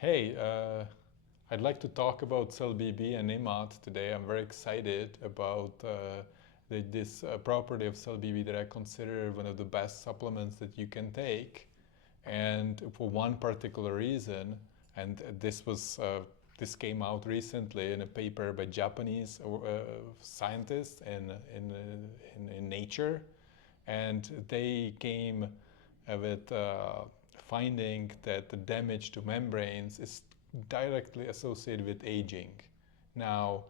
Hey, I'd like to talk about cell BB and IMAT today. I'm very excited about this property of cell BB that I consider one of the best supplements that you can take, and for one particular reason. And this came out recently in a paper by Japanese scientists in Nature, and they came with finding that the damage to membranes is directly associated with aging. Now,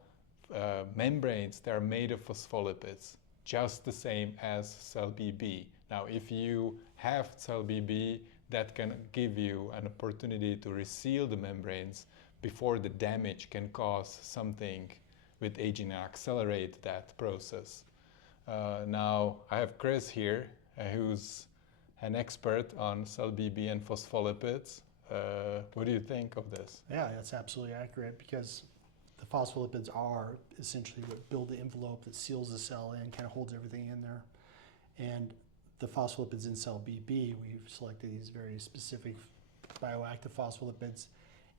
membranes, they are made of phospholipids, just the same as cell BB. Now, if you have cell BB, that can give you an opportunity to reseal the membranes before the damage can cause something with aging and accelerate that process. Now, I have Chris here, who's an expert on cell BB and phospholipids. What do you think of this? Yeah, that's absolutely accurate because the phospholipids are essentially what build the envelope that seals the cell in, kind of holds everything in there. And the phospholipids in cell BB, we've selected these very specific bioactive phospholipids.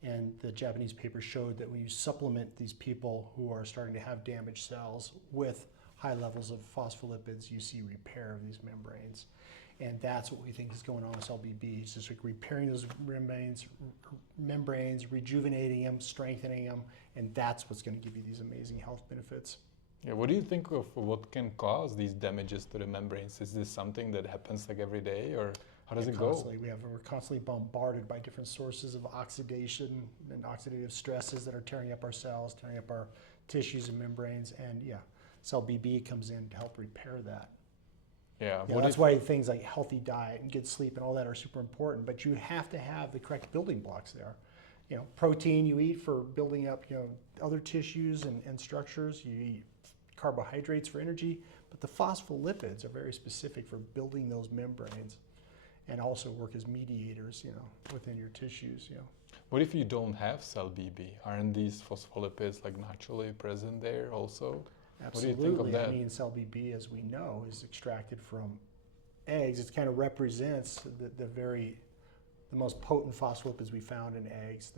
And the Japanese paper showed that when you supplement these people who are starting to have damaged cells with high levels of phospholipids, you see repair of these membranes. And that's what we think is going on with cell BB. It's just like repairing those membranes, rejuvenating them, strengthening them, and that's what's going to give you these amazing health benefits. Yeah, what do you think of what can cause these damages to the membranes? Is this something that happens like every day, or how does it go? We're constantly bombarded by different sources of oxidation and oxidative stresses that are tearing up our cells, tearing up our tissues and membranes, and yeah, cell BB comes in to help repair that. Yeah, that's why things like healthy diet and good sleep and all that are super important, but you have to have the correct building blocks there. You know, protein you eat for building up, other tissues and structures. You eat carbohydrates for energy, but the phospholipids are very specific for building those membranes and also work as mediators, within your tissues, What if you don't have cell BB? Aren't these phospholipids like naturally present there also? Absolutely. What do you think of that? I mean, cell BB, as we know, is extracted from eggs. It kind of represents the most potent phospholipids we found in eggs.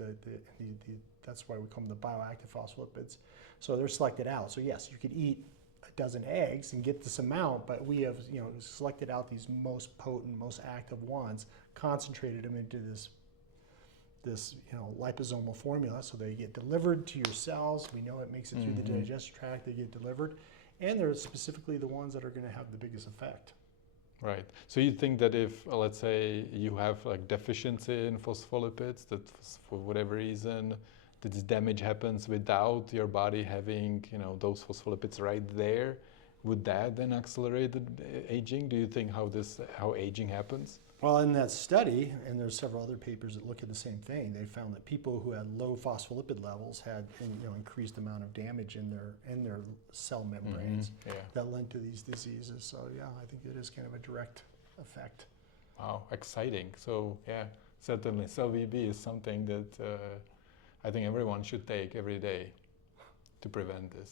That's why we call them the bioactive phospholipids. So they're selected out. So yes, you could eat a dozen eggs and get this amount, but we have selected out these most potent, most active ones, concentrated them into this liposomal formula, so they get delivered to your cells. We know it makes it through the digestive tract, they get delivered, and they're specifically the ones that are going to have the biggest effect. Right. So you think that if, let's say, you have like deficiency in phospholipids, that for whatever reason, this damage happens without your body having, those phospholipids right there, would that then accelerate the aging? Do you think how aging happens? Well, in that study, and there's several other papers that look at the same thing, they found that people who had low phospholipid levels had increased amount of damage in their cell membranes that led to these diseases. So yeah, I think it is kind of a direct effect. Wow, exciting. So yeah, certainly cell BB is something that I think everyone should take every day to prevent this.